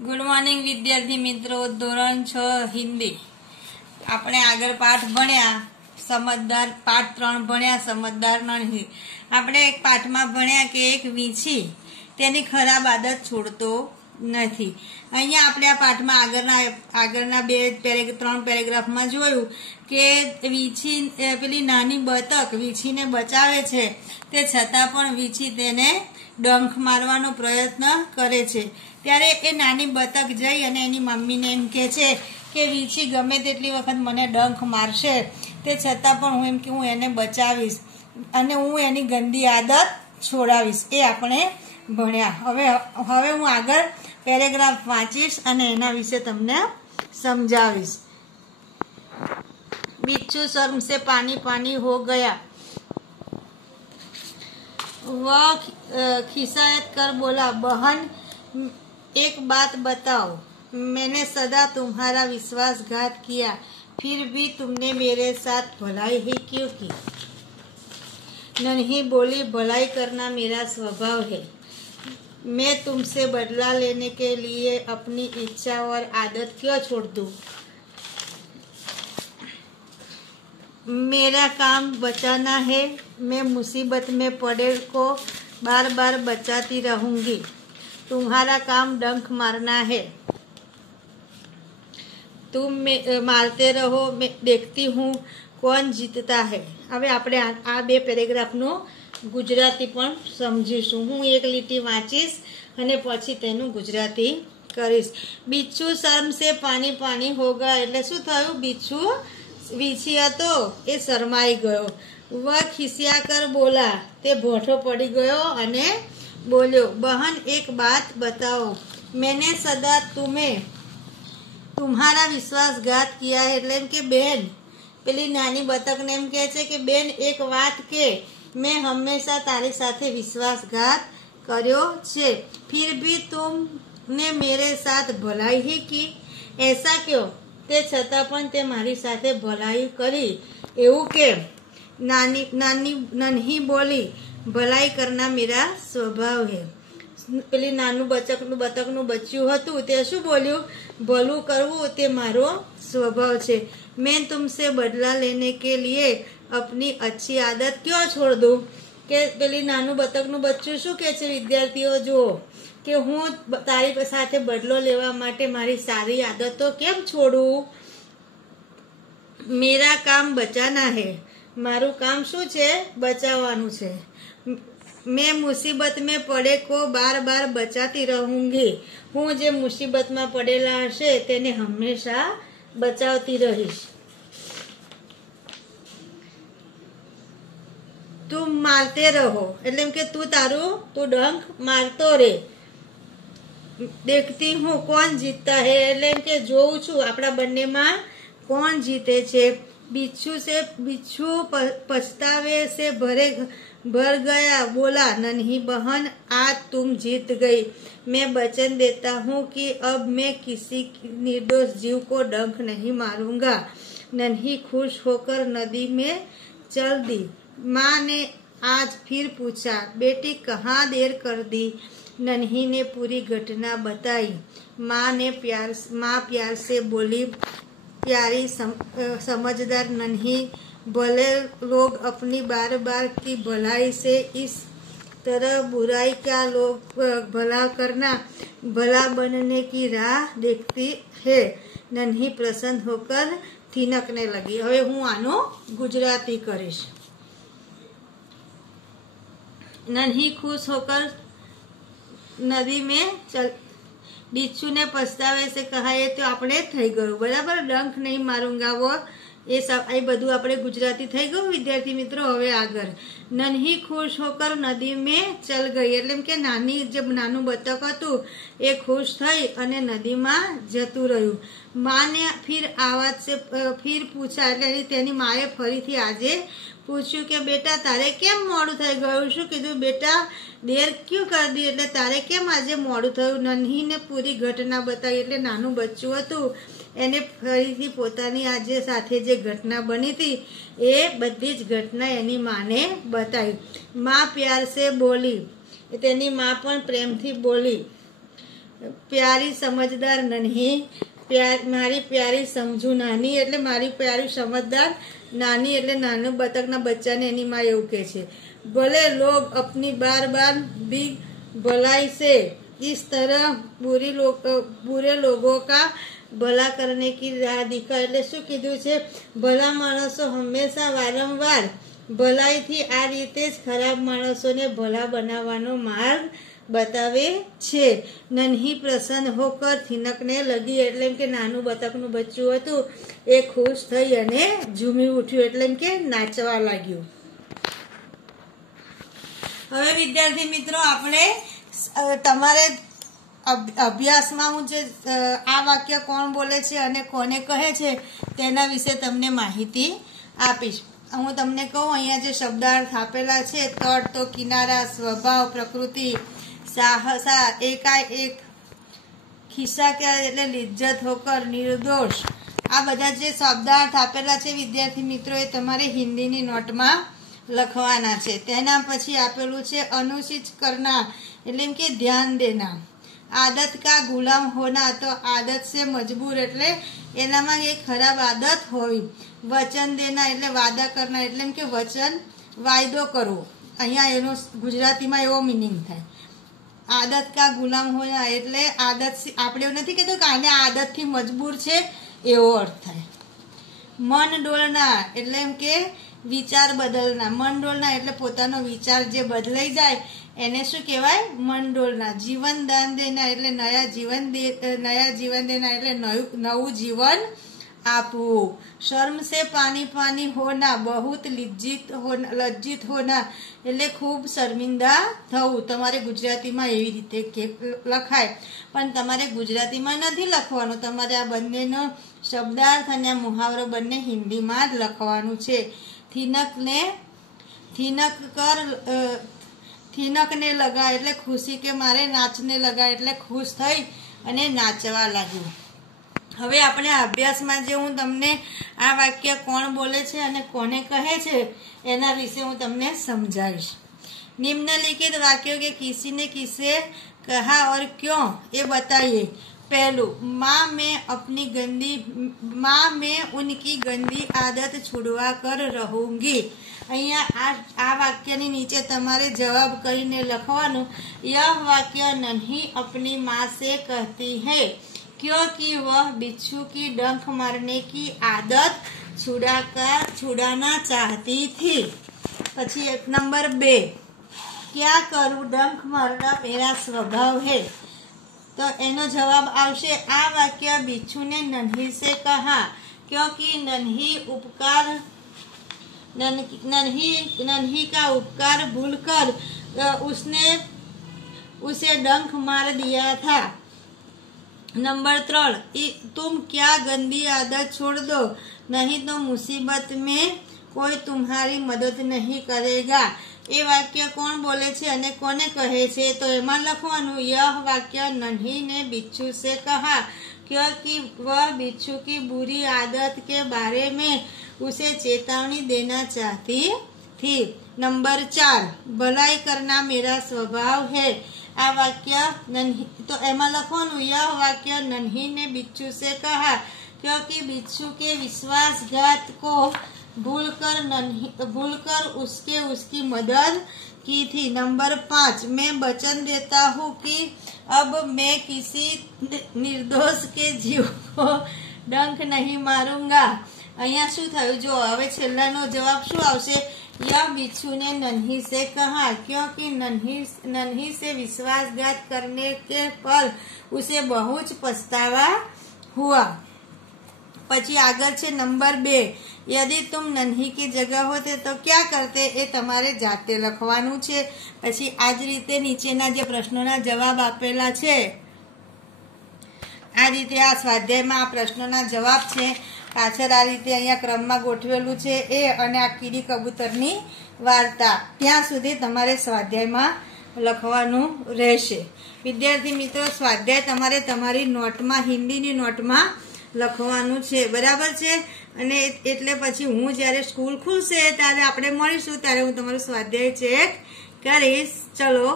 Good morning विद्यार्थी मित्रों। धोरण 6 हिंदी આપણે આગળ પાઠ ભણ્યા સમજદાર પાઠ 3 ભણ્યા સમજદાર નહીં। આપણે એક પાઠમાં ભણ્યા કે એક વીછી તેની ખરાબ આદત છોડતો નથી। અહીંયા આપણે આ પાઠમાં આગળના 3 પેરેગ્રાફમાં જોયું કે વીછી પેલી નાની બતક વીછીને બચાવે છે, તે છતાં પણ વીછી તેને ડંખ મારવાનો પ્રયત્ન કરે છે। ત્યારે એ નાની બતક જઈ અને એની મમ્મીને એમ કહે છે કે વીછી ગમે તેટલી વખત મને ડંખ મારશે, તે છતાં પણ હું એને બચાવીશ અને હું એની ગંદી આદત છોડાવીશ। એ આપણે ભણ્યા। હવે હું આગળ પેરેગ્રાફ વાંચીશ અને એના વિશે તમને સમજાવીશ। बिच्छू शर्म से पानी पानी हो गया। वह खिसायत कर बोला, बहन एक बात बताओ, मैंने सदा तुम्हारा विश्वासघात किया, फिर भी तुमने मेरे साथ भलाई ही क्यों की? नन्ही बोली, भलाई करना मेरा स्वभाव है। मैं तुमसे बदला लेने के लिए अपनी इच्छा और आदत क्यों छोड़ दूं? मेरा काम बचाना है। मैं मुसीबत में पड़े को बार बार बचाती रहूंगी। तुम्हारा काम डंक मारना है। तुम मारते रहो, मैं देखती हूँ कौन जीतता है। હવે આપણે આ બે પેરેગ્રાફનો ગુજરાતી પણ સમજીશું। હું એક લીટી વાંચીશ અને પછી તેનું ગુજરાતી કરીશ। बिच्छू शर्म से पानी पानी हो गया એટલે શું થયું? बिच्छू વીછી હતો એ શરમાઈ ગયો। વહ ખિસ્યા કર બોલા, તે ભોઠો પડી ગયો અને બોલ્યો, બહન એક बात बताओ, मैंने सदा तुम्हारा विश्वासघात किया है। એટલે એમ કે બેન, પેલી નાની બતકને એમ કહે છે કે બેન એક વાત કે મેં હંમેશા તારી સાથે વિશ્વાસઘાત કર્યો છે, फिर भी तुमने मेरे साथ भलाई ही की। ऐसा क्यों? તે છતાં પણ તે મારી સાથે ભલાઈ કરી એવું કેમ? નન્હી બોલી, ભલાઈ કરના મેરા સ્વભાવ હે। પેલી નાનું બતકનું બચ્યું હતું તે શું બોલ્યું? ભલું કરવું તે મારો સ્વભાવ છે। मैं तुमसे बदला लेने के लिए अपनी अच्छी आदत क्यों छोड़ दूं? કે પેલી નાનું બતકનું બચ્ચું શું કહે છે વિદ્યાર્થીઓ જુઓ કે હું તારી સાથે બદલો લેવા માટે મારી સારી આદતો કેમ છોડું? મેરા કામ બચાના હે, મારું કામ શું છે? બચાવવાનું છે। मैं मुसीबत में पड़े को बार बार बचाती रहूंगी। હું જે મુસીબતમાં પડેલા હશે તેને હંમેશા બચાવતી રહીશ। તું મારતે રહો એટલે કે તું ડંખ મારતો રે। देखती हूँ कौन जीतता है એટલે કે જોઉં છું આપણા બંનેમાં કોણ જીતે છે। बिच्छू पछतावे से भर गया, बोला, नन्ही बहन आज तुम जीत गई। मैं वचन देता हूँ कि अब मैं किसी निर्दोष जीव को डंक नहीं मारूंगा। नन्ही खुश होकर नदी में चल दी। माँ ने आज फिर पूछा, बेटी कहाँ देर कर दी? नन्ही ने पूरी घटना बताई। माँ प्यार से बोली, प्यारी समझदार नन्ही, भले लोग अपनी बार बार की भलाई से इस तरह बुराई का लोग भला करना, भला बनने की राह देखती है। नन्ही प्रसन्न होकर थिनकने लगी। હવે હું આનો ગુજરાતી કરીશ। नन्ही खुश होकर नदी में चल। बिच्छू ने पछतावे से कहा, ये तो આપણે થઈ ગયું બરાબર। ડંખ નહીં માरूंगा वो એ બધું આપણે ગુજરાતી થઈ ગયું વિદ્યાર્થી મિત્રો। હવે આગળ નન્હી ખુશ હોકર નદી में चल गई એટલે કે નાનું બતક હતું એ ખુશ થઈ અને નદીમાં જતું રહ્યું। माँ ने फिर पूछा એટલે તેની માએ ફરીથી આજે પૂછ્યું કે બેટા તારે કેમ મોડું થઈ ગયું? શું કીધું? બેટા દેર ક્યું કરી દી એટલે તારે કેમ આજે મોડું થયું? નન્હીને પૂરી ઘટના બતાવી એટલે નાનું બચ્ચું હતું એને ફરીથી પોતાની આજે સાથે જે ઘટના બની હતી એ બધી જ ઘટના એની માને બતાવી। माँ प्यार से बोली, તેની માં પણ પ્રેમથી બોલી। પ્યારી સમજદાર નન્હી, મારી પ્યારી સમજુ નાની એટલે મારી પ્યારી સમજદાર, નાની એટલે નાનું બતકના બચ્ચાને એની માં એવું કહે છે। ભલે લોગ અપની બાર બાર भी भलाई से इस तरह बुरे लोगों का ભલા કરને કી રાહ દિખા, એટલે શું કીધું છે? ભલા માણસો હંમેશા વારંવાર ભલાઈથી આ રીતે જ ખરાબ માણસોને ભલા બનાવવાનો માર્ગ બતાવે છે। નન્હી પ્રસન્ન હોકર થિનકને લગી, એટલે કે નાનું બતકનું બચ્ચું હતું એ ખુશ થઈ અને ઝૂમી ઉઠ્યું, એટલે કે નાચવા લાગ્યું। હવે વિદ્યાર્થી મિત્રો, આપણે તમારે અભ્યાસમાં હું જે આ વાક્ય કોણ બોલે છે અને કોને કહે છે તેના વિશે તમને માહિતી આપીશ। હું તમને કહું, અહીંયા જે શબ્દાર્થ આપેલા છે, તટ તો કિનારા, સ્વભાવ, પ્રકૃતિ, સાહસા, એકાએક, ખિસ્સા કે એટલે લિજ્જત હોકર, નિર્દોષ, આ બધા જે શબ્દાર્થ આપેલા છે વિદ્યાર્થી મિત્રો એ તમારે હિન્દીની નોટમાં લખવાના છે। તેના પછી આપેલું છે અનુચિત કરના, એટલે કે ધ્યાન દેના। આદત કા ગુલામ હોના, તો આદત સે મજબૂર એટલે એનામાં એક ખરાબ આદત હોય। વચન દેના એટલે વાદા કરના, એટલે કે વચન વાયદો કરવો, અહીંયા એનો ગુજરાતીમાં એવો મિનિંગ થાય। આદત કા ગુલામ હોના એટલે આદત, આપણે એવું નથી કહેતું કે આને આદતથી મજબૂર છે એવો અર્થ થાય। મન ડોલના એટલે એમ કે વિચાર બદલના, મન ડોલના એટલે પોતાનો વિચાર જે બદલાઈ જાય એને શું કહેવાય? મન ડોલના। જીવન દાન દેના એટલે નયા જીવન દેના એટલે નવું જીવન આપવું। શર્મ સે પાની પાની હોના, બહુત લજ્જિત હોના એટલે ખૂબ શર્મિંદા થવું। તમારે ગુજરાતીમાં એવી રીતે લખાય, પણ તમારે ગુજરાતીમાં નથી લખવાનું, તમારે આ બંનેનો શબ્દાર્થ અને મુહાવરો બંને હિન્દીમાં જ લખવાનું છે। થિનકને લગા એટલે ખુશી કે મારે, નાચને લગા એટલે ખુશ થઈ અને નાચવા લાગ્યું। હવે આપણે અભ્યાસમાં જે હું તમને આ વાક્ય કોણ બોલે છે અને કોને કહે છે એના વિશે હું તમને સમજાવીશ। निम्नलिखित वाक्यों के किसी ने किसे कहा और क्यों ये बताइए। पहलू, माँ मैं उनकी गंदी आदत छुड़वा कर रहूंगी। અહીંયા આ વાક્યની નીચે તમારે જવાબ કરીને લખવાનું। यह वाक्य नन्ही अपनी माँ से कहती है क्योंकि वह बिच्छू की डंक मारने की आदत छुड़ाना चाहती थी। પછી नंबर 2, क्या करूं, डंक मारना मेरा स्वभाव है। तो एनो जवाब आवशे आ वाक्य बिच्छू ने नन्ही से कहा क्योंकि नन्ही का उपकार भूलकर उसने उसे डंक मार दिया था। नंबर 3, तुम क्या गंदी आदत छोड़ दो, नहीं तो मुसीबत में कोई तुम्हारी मदद नहीं करेगा। ये वाक्य कौन बोले छे अने कोने कहे छे? तो एमां लखवानुं, यह वाक्य नन्ही ने बिच्छू से कहा क्योंकि वह बिच्छू की बुरी आदत के बारे में उसे चेतावनी देना चाहती थी। नंबर 4, भलाई करना मेरा स्वभाव है। आ वाक्य नन्ही, तो एमां लखवानुं, यह वाक्य नन्ही ने बिच्छू से कहा क्योंकि बिच्छू के विश्वासघात को भूलकर उसकी मदद की थी। नंबर 5, मैं वचन देता हूँ कि अब मैं किसी निर्दोष के जीव को डंक नहीं मारूंगा। અહીંયા શું થયું? જો હવે છેલ્લાનો જવાબ શું આવશે? यह बिच्छू ने नन्ही से कहा क्योंकि नन्ही से विश्वासघात करने के पर उसे बहुत पछतावा हुआ। પછી આગળ છે નંબર 2, यदि तुम नन्ही की जगह होते तो क्या करते, એ તમારે જાતે લખવાનું છે। પછી આ જ રીતે નીચેના જે પ્રશ્નોના જવાબ આપેલા છે આ રીતે આ સ્વાધ્યાયમાં આ પ્રશ્નોના જવાબ છે। પાછળ આ રીતે અહીંયા ક્રમમાં ગોઠવેલું છે એ અને આ કીડી કબૂતરની વાર્તા, ત્યાં સુધી તમારે સ્વાધ્યાયમાં લખવાનું રહેશે। વિદ્યાર્થી મિત્રો, સ્વાધ્યાય તમારે તમારી નોટમાં, હિન્દીની નોટમાં લખવાનું છે, બરાબર છે? અને એટલે પછી હું જ્યારે સ્કૂલ ખુલશે ત્યારે આપણે મળીશું, ત્યારે હું તમારું સ્વાધ્યાય ચેક કરીશ। ચલો।